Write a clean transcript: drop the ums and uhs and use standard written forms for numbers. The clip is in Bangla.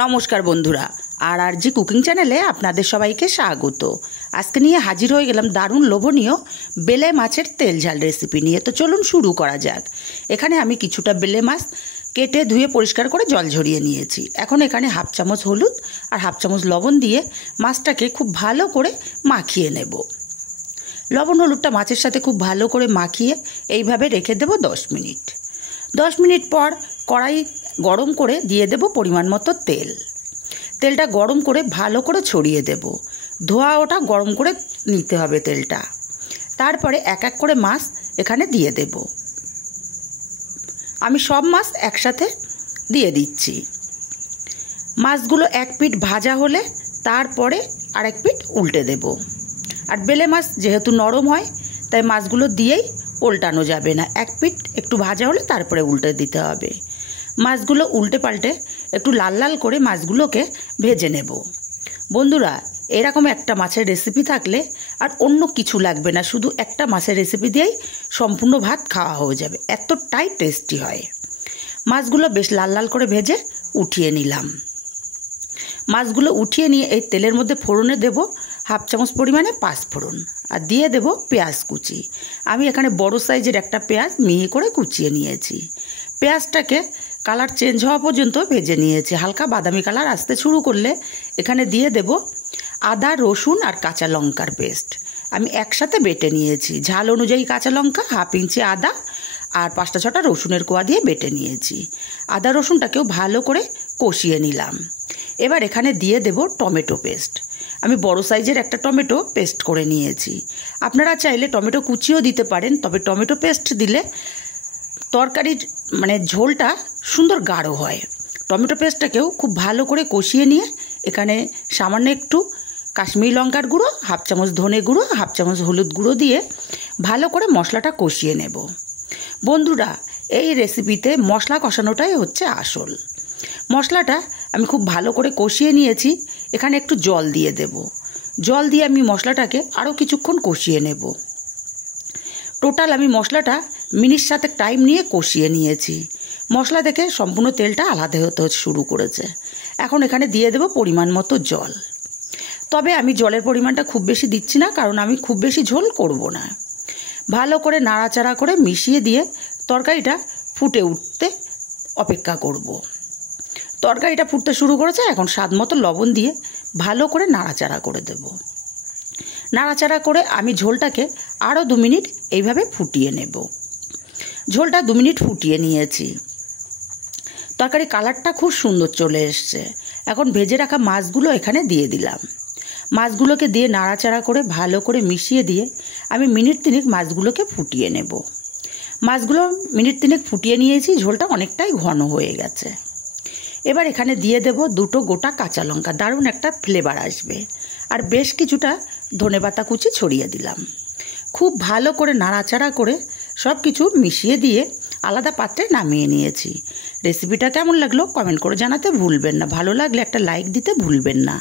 নমস্কার বন্ধুরা, আর জি কুকিং চ্যানেলে আপনাদের সবাইকে স্বাগত। আজকে নিয়ে হাজির হয়ে গেলাম দারুণ লোভনীয় বেলে মাছের তেল ঝাল রেসিপি নিয়ে। তো চলুন শুরু করা যাক। এখানে আমি কিছুটা বেলে মাছ কেটে ধুয়ে পরিষ্কার করে জল ঝরিয়ে নিয়েছি। এখন এখানে হাফ চামচ হলুদ আর হাফ চামচ লবণ দিয়ে মাছটাকে খুব ভালো করে মাখিয়ে নেব। লবণ হলুদটা মাছের সাথে খুব ভালো করে মাখিয়ে এইভাবে রেখে দেব 10 মিনিট। 10 মিনিট পর কড়াই গরম করে দিয়ে দেব পরিমাণ মতো তেল। তেলটা গরম করে ভালো করে ছড়িয়ে দেব। ধোয়া ওটা গরম করে নিতে হবে তেলটা। তারপরে এক এক করে মাছ এখানে দিয়ে দেব। আমি সব মাছ একসাথে দিয়ে দিচ্ছি। মাছগুলো এক পিঠ ভাজা হলে তারপরে আরেক পিঠ উল্টে দেব। আর বেলে মাছ যেহেতু নরম হয় তাই মাছগুলো দিয়েই উল্টানো যাবে না, এক পিঠ একটু ভাজা হলে তারপরে উল্টে দিতে হবে। মাছগুলো উল্টে পাল্টে একটু লাল লাল করে মাছগুলোকে ভেজে নেব। বন্ধুরা, এরকম একটা মাছের রেসিপি থাকলে আর অন্য কিছু লাগবে না, শুধু একটা মাছের রেসিপি দিয়েই সম্পূর্ণ ভাত খাওয়া হয়ে যাবে, এতটাই টেস্টি হয়। মাছগুলো বেশ লাল লাল করে ভেজে উঠিয়ে নিলাম। মাছগুলো উঠিয়ে নিয়ে এই তেলের মধ্যে ফোড়নে দেব হাফ চামচ পরিমাণে পাঁচফোড়ন আর দিয়ে দেব পেঁয়াজ কুচি। আমি এখানে বড় সাইজের একটা পেঁয়াজ মিহি করে কুচিয়ে নিয়েছি। পেঁয়াজটাকে কালার চেঞ্জ হওয়া পর্যন্ত ভেজে নিয়েছি। হালকা বাদামি কালার আসতে শুরু করলে এখানে দিয়ে দেব আদা, রসুন আর কাঁচা লঙ্কার পেস্ট। আমি একসাথে বেটে নিয়েছি। ঝাল অনুযায়ী কাঁচা লঙ্কা, হাফ ইঞ্চি আদা আর 5-6টা রসুনের কোয়া দিয়ে বেটে নিয়েছি। আদা রসুনটাকেও ভালো করে কষিয়ে নিলাম। এবার এখানে দিয়ে দেব টমেটো পেস্ট। আমি বড় সাইজের একটা টমেটো পেস্ট করে নিয়েছি। আপনারা চাইলে টমেটো কুচিও দিতে পারেন, তবে টমেটো পেস্ট দিলে তরকারির ঝোলটা সুন্দর গাঢ় হয়। টমেটো পেস্টটাকেও খুব ভালো করে কষিয়ে নিয়ে এখানে সামান্য একটু কাশ্মীরি লঙ্কার গুঁড়ো, হাফ চামচ ধনে গুঁড়ো, হাফ চামচ হলুদ গুঁড়ো দিয়ে ভালো করে মশলাটা কষিয়ে নেব। বন্ধুরা, এই রেসিপিতে মশলা কষানোটাই হচ্ছে আসল। মশলাটা আমি খুব ভালো করে কষিয়ে নিয়েছি। এখানে একটু জল দিয়ে দেব। জল দিয়ে আমি মশলাটাকে আরও কিছুক্ষণ কষিয়ে নেব। টোটাল আমি মশলাটা মিনিট সাথে টাইম নিয়ে কষিয়ে নিয়েছি। মশলা থেকে সম্পূর্ণ তেলটা আলাদা হতে শুরু করেছে। এখন এখানে দিয়ে দেব পরিমাণ মতো জল। তবে আমি জলের পরিমাণটা খুব বেশি দিচ্ছি না, কারণ আমি খুব বেশি ঝোল করব না। ভালো করে নাড়াচাড়া করে মিশিয়ে দিয়ে তরকারিটা ফুটে উঠতে অপেক্ষা করব। তরকারিটা ফুটতে শুরু করেছে। এখন স্বাদ মতো লবণ দিয়ে ভালো করে নাড়াচাড়া করে দেব। নাড়াচাড়া করে আমি ঝোলটাকে আরও 2 মিনিট এইভাবে ফুটিয়ে নেব। ঝোলটা 2 মিনিট ফুটিয়ে নিয়েছি। তরকারি কালারটা খুব সুন্দর চলে এসছে। এখন ভেজে রাখা মাছগুলো এখানে দিয়ে দিলাম। মাছগুলোকে দিয়ে নাড়াচাড়া করে ভালো করে মিশিয়ে দিয়ে আমি মিনিট 3 মাছগুলোকে ফুটিয়ে নেব। মাছগুলো মিনিট 3 ফুটিয়ে নিয়েছি। ঝোলটা অনেকটাই ঘন হয়ে গেছে। এবার এখানে দিয়ে দেব 2টো গোটা কাঁচা লঙ্কা, দারুণ একটা ফ্লেভার আসবে। আর বেশ কিছুটা ধনেপাতা কুচি ছড়িয়ে দিলাম। খুব ভালো করে নাড়াচাড়া করে সব কিছু মিশিয়ে দিয়ে আলাদা পাত্রে নামিয়ে নিয়েছি। রেসিপিটা কেমন লাগলো কমেন্ট করে জানাতে ভুলবেন না। ভালো লাগলে একটা লাইক দিতে ভুলবেন না।